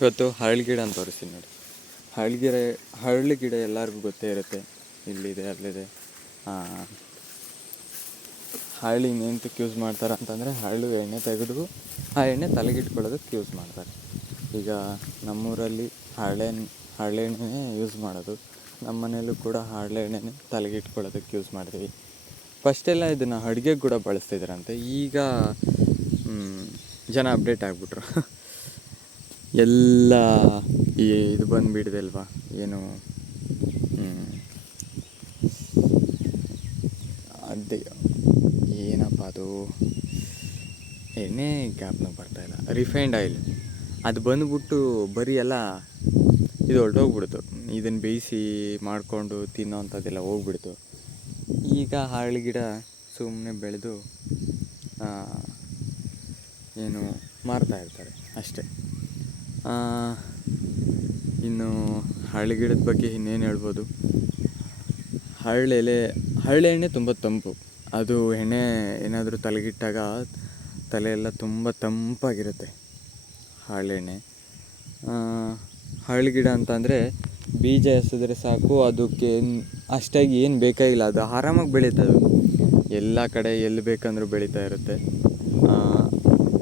ಇವತ್ತು ಹರಳಿ ಗಿಡ ಅಂತ ತೋರಿಸ್ತೀನಿ ನೋಡಿ. ಹರಳಿ ಗಿಡ ಎಲ್ಲರಿಗೂ ಗೊತ್ತೇ ಇರುತ್ತೆ, ಇಲ್ಲಿದೆ ಅಲ್ಲಿದೆ. ಹರಳಿ ಎಂತಕ್ಕೆ ಯೂಸ್ ಮಾಡ್ತಾರೆ ಅಂತಂದರೆ, ಹರಳು ಎಣ್ಣೆ ತೆಗೆದು ಆ ಎಣ್ಣೆ ತಲೆಗಿಟ್ಕೊಳ್ಳೋದಕ್ಕೆ ಯೂಸ್ ಮಾಡ್ತಾರೆ. ಈಗ ನಮ್ಮೂರಲ್ಲಿ ಹರಳೆಣ್ಣೆನೇ ಯೂಸ್ ಮಾಡೋದು. ನಮ್ಮ ಮನೆಯಲ್ಲೂ ಕೂಡ ಹರಳೆಣ್ಣೆನೇ ತಲೆಗಿಟ್ಕೊಳ್ಳೋದಕ್ಕೆ ಯೂಸ್ ಮಾಡ್ತೀವಿ. ಫಸ್ಟೆಲ್ಲ ಇದನ್ನು ಅಡುಗೆಗೆ ಕೂಡ ಬಳಸ್ತಿದ್ರಂತೆ. ಈಗ ಜನ ಅಪ್ಡೇಟ್ ಆಗಿಬಿಟ್ರು. ಎಲ್ಲ ಇದು ಬಂದುಬಿಡಿದೆ ಅಲ್ವಾ, ಏನು ಅದೇ ಏನಪ್ಪ ಅದು ಎಣ್ಣೆ ಜ್ಞಾಪನ ಬರ್ತಾಯಿಲ್ಲ, ರಿಫೈನ್ಡ್ ಆಯಿಲ್ ಅದು ಬಂದುಬಿಟ್ಟು ಬರೀ ಎಲ್ಲ ಇದು ಹೊರಟೋಗ್ಬಿಡ್ತು. ಇದನ್ನು ಬೇಯಿಸಿ ಮಾಡಿಕೊಂಡು ತಿನ್ನೋ ಅಂಥದ್ದೆಲ್ಲ ಹೋಗ್ಬಿಡ್ತು. ಈಗ ಹರಳಿ ಗಿಡ ಸುಮ್ಮನೆ ಬೆಳೆದು ಏನು ಮಾರ್ತಾಯಿರ್ತಾರೆ ಅಷ್ಟೇ. ಇನ್ನು ಹರಳಿ ಗಿಡದ ಬಗ್ಗೆ ಇನ್ನೇನು ಹೇಳ್ಬೋದು. ಹರಳೆ ಎಣ್ಣೆ ತುಂಬ ತಂಪು. ಅದು ಎಣ್ಣೆ ಏನಾದರೂ ತಲೆಗಿಟ್ಟಾಗ ತಲೆಯೆಲ್ಲ ತುಂಬ ತಂಪಾಗಿರುತ್ತೆ ಹರಳೆಣ್ಣೆ. ಹರಳಿ ಗಿಡ ಅಂತಂದರೆ ಬೀಜ ಎಸೆದ್ರೆ ಸಾಕು, ಅದಕ್ಕೆ ಅಷ್ಟಾಗಿ ಏನು ಬೇಕಾಗಿಲ್ಲ, ಅದು ಆರಾಮಾಗಿ ಬೆಳೀತದೆ. ಎಲ್ಲ ಕಡೆ ಎಲ್ಲಿ ಬೇಕಂದ್ರೂ ಬೆಳೀತಾ ಇರುತ್ತೆ.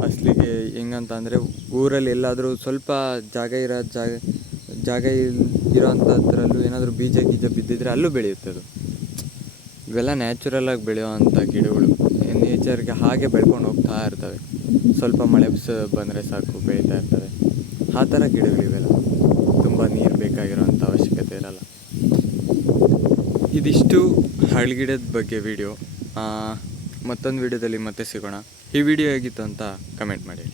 ಅಸಲಿಗೆ ಹೆಂಗಂತ ಅಂದರೆ, ಊರಲ್ಲಿ ಎಲ್ಲಾದರೂ ಸ್ವಲ್ಪ ಜಾಗ ಇರೋಂಥದ್ರಲ್ಲೂ ಏನಾದರೂ ಬೀಜ ಬಿದ್ದಿದ್ರೆ ಅಲ್ಲೂ ಬೆಳೆಯುತ್ತೆ ಅದು. ಇವೆಲ್ಲ ನ್ಯಾಚುರಲಾಗಿ ಬೆಳೆಯುವಂಥ ಗಿಡಗಳು, ನೇಚರ್ಗೆ ಹಾಗೆ ಬೆಳ್ಕೊಂಡು ಹೋಗ್ತಾ ಇರ್ತವೆ. ಸ್ವಲ್ಪ ಮಳೆ ಬಂದರೆ ಸಾಕು ಬೆಳೀತಾ ಇರ್ತವೆ. ಆ ಥರ ಗಿಡಗಳಿವೆಲ್ಲ, ತುಂಬ ನೀರು ಬೇಕಾಗಿರೋಂಥ ಅವಶ್ಯಕತೆ ಇರಲ್ಲ. ಇದಿಷ್ಟು ಹರಳಿ ಗಿಡದ ಬಗ್ಗೆ ವಿಡಿಯೋ. ಮತ್ತೊಂದು ವಿಡಿಯೋದಲ್ಲಿ ಮತ್ತೆ ಸಿಗೋಣ. ಈ ವಿಡಿಯೋ ಹೇಗಿತ್ತು ಅಂತ ಕಮೆಂಟ್ ಮಾಡಿ.